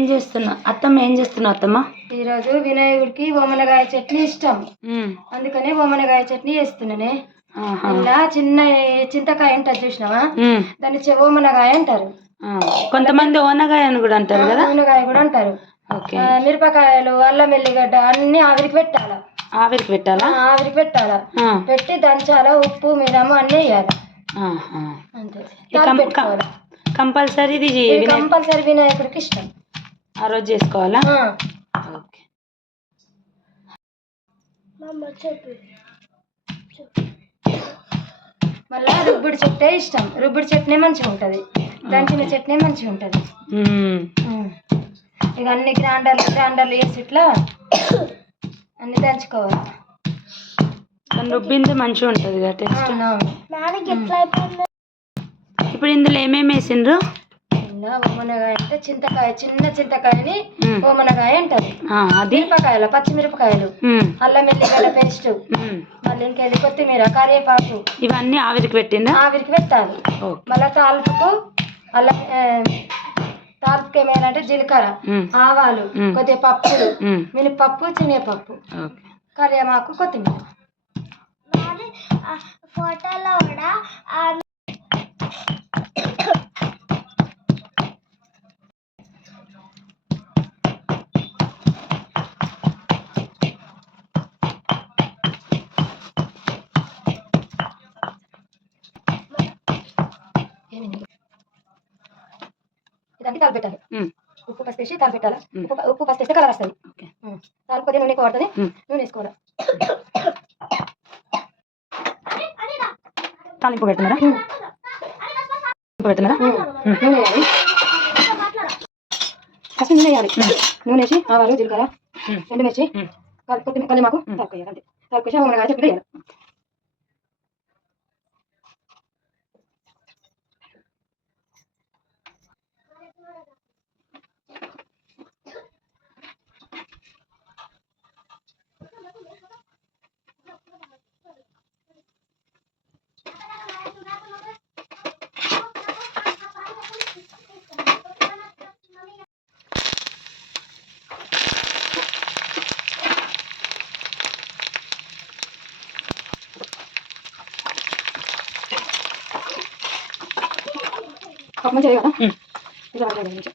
ఏం చేస్తున్నా అత్తమ్మ? ఏం చేస్తున్నావు అత్తమ్మ? ఈరోజు వినాయకుడికి ఓమనగాయ చట్నీ ఇష్టం, అందుకనే ఓమనగాయ చట్నీ చేస్తున్నానే. ఇలా చిన్న చింతకాయ ఉంటుంది చూసినావా, దాన్ని ఓమనగాయ అంటారు. కొంతమంది ఓనగాయ అని కూడా అంటారు కదా. ఓమనగాయ కూడా అంటారు. మిరపకాయలు, అల్లం, ఎల్లిగడ్డ అన్ని ఆవిరికి పెట్టాలా. ఆవిరికి పెట్టాలా? ఆవిరికి పెట్టాలా, పెట్టి దంచాలా, ఉప్పు మిరము అన్నీ వేయాలి. అంతే, కంపల్సరీ కంపల్సరీ వినాయకుడికి ఇష్టం. ఆ రోజు చేసుకోవాలా? ఓకే. మళ్ళా రుబ్బుడు చట్నీ ఇష్టం. రుబ్బుడు చట్నీ మంచిగా ఉంటుంది, దంచిన చట్నీ మంచిగా ఉంటుంది. ఇక అన్ని గ్రైండర్లు వేసి ఇట్లా అన్ని దంచుకోవాలి. రుబ్బింది మంచిగా ఉంటుంది కదా టేస్ట్. ఇప్పుడు ఇందులో ఏమేమి వేసిండ్రు? ఓమనగాయ అంటే చింతకాయ, చిన్న చింతకాయని ఓమనగాయ అంటారు. మిరపకాయలు, పచ్చిమిరపకాయలు, అల్లం ఎల్లిగడ్డ పేస్ట్, మళ్ళీ ఇంకేది కొత్తిమీర, కరివేపాకు, ఇవన్నీ ఆవిరికి పెట్టిందా? ఆవిరికి పెట్టాలి. మళ్ళీ తాలింపుకు తాలింపుకి ఏమైనా జీలకర్ర, ఆవాలు, కొద్దిగా పప్పులు, మినపప్పు, శనగపప్పు, కరివేపాకు, కొత్తిమీర. ఫోటోలో కూడా ఇదంతా తాలు పెట్టాలి. ఉప్పు పసుపు వేసి తాలు పెట్టాలి. ఉప్పు పసుపు వేస్తే కలర్ వస్తుంది. తాలు కొద్దిగా నూనె పడుతుంది, నూనె వేసుకోవాలి. తాలింపు పెడుతున్నారా? పెడుతున్నారా? నూనె వేయాలి, ఫస్ట్ నూనె వేయాలి. నూనె వేసి ఆవాలు, జీలకర్ర, ఎండుమిర్చి, కొత్తిమీర, కల్లిమాకు తాలుకోవాలి. అంతే, తాలుకొచ్చి ఓమనగాయ చట్నీ వేయాలి. మంచిగా కదా, ఇలా మంచిగా